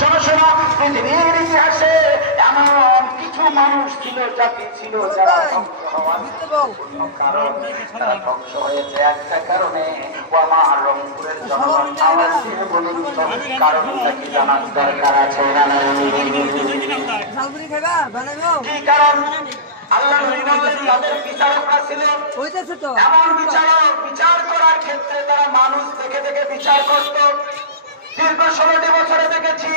শোনো শোনো, পৃথিবীর ইতিহাসে এমন কিছু মানুষ ছিল, জাতি ছিল, যারা ধ্বংস হওয়ার কারণ, তারা ধ্বংস হয়েছে একটা কারণে। ও আমার রংপুরের জনগণ, আওয়াজ দিয়ে বলুন তো কারণটা কি জানার দরকার আছে না? কি কারণ? আল্লাহ নবী বললেন তাদের বিচারকরা ছিল এমন বিচারক, বিচার করার ক্ষেত্রে তারা মানুষ দেখে দেখে বিচার করত। দীর্ঘ 16টি বছরে দেখেছি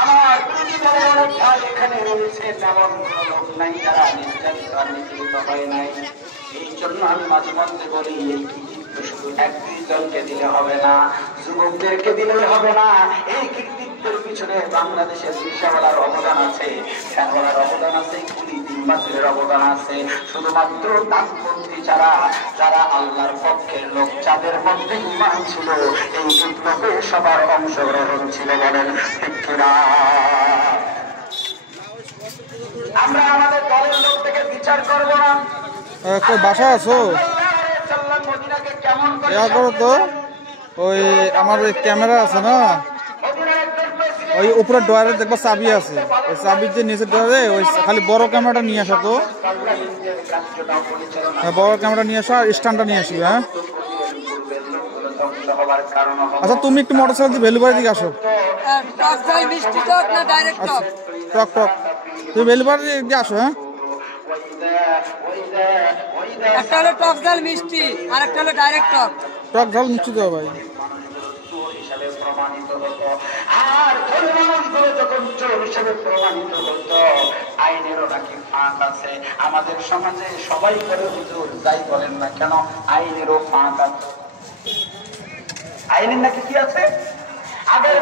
আমার পৃথিবীর অনেক ভাই এখানে রয়েছে, এমন কোন লোক নাই যারা নির্যাতিত আর নিপীড়িত হয় নাই। এই জন্য আমি মাঝে মধ্যে বলি, এই কৃতিত্ব শুধু এক দুইজনকে দিলে হবে না, যুবকদেরকে দিলেই হবে না। এই কৃতিত্বের পিছনে বাংলাদেশের রিকশাওয়ালার অবদান আছে, ফ্যানওয়ালার অবদান আছে, কুলি দিনবাসীর অবদান আছে। শুধুমাত্র ডানপন্থী যারা, যারা আল্লাহর পক্ষের লোক, যাদের মধ্যে ঈমান ছিল, এই বিপ্লবে সবার অংশগ্রহণ ছিল। বলেন ঠিক কিনা? আমরা আমাদের দলের লোক থেকে বিচার করবো না। বাসা আছো ইয়া করো তো, ওই আমার ক্যামেরা আছে না, ওই উপরে ডয়ারে দেখবো চাবি আছে, ওই চাবির যে নিচের ডয়ারে ওই খালি বড় ক্যামেরাটা নিয়ে আসো তো, বড় ক্যামেরা নিয়ে আসো আর স্ট্যান্ডটা নিয়ে আসবি। হ্যাঁ আচ্ছা, তুমি একটু মোটরসাইকেল দিয়ে ভ্যালুবাড়ির দিকে আসো। টক টক, তুমি ভ্যালুবাড়ির দিকে আসো। হ্যাঁ একটা হলো টক ঝাল মিষ্টি আর একটা হলো ডাইরেক্ট টক। টক ঝাল মিষ্টি দাও ভাই। আর মানুষগুলো যখন চোর হিসেবে প্রমাণিত হতো, আইনেরও নাকি ফাঁক আছে। আমাদের সমাজে সবাই করে হুজুর, যাই বলেন না কেন, আইনেরও ফাঁক আছে। আইনের নাকি কি আছে? আগে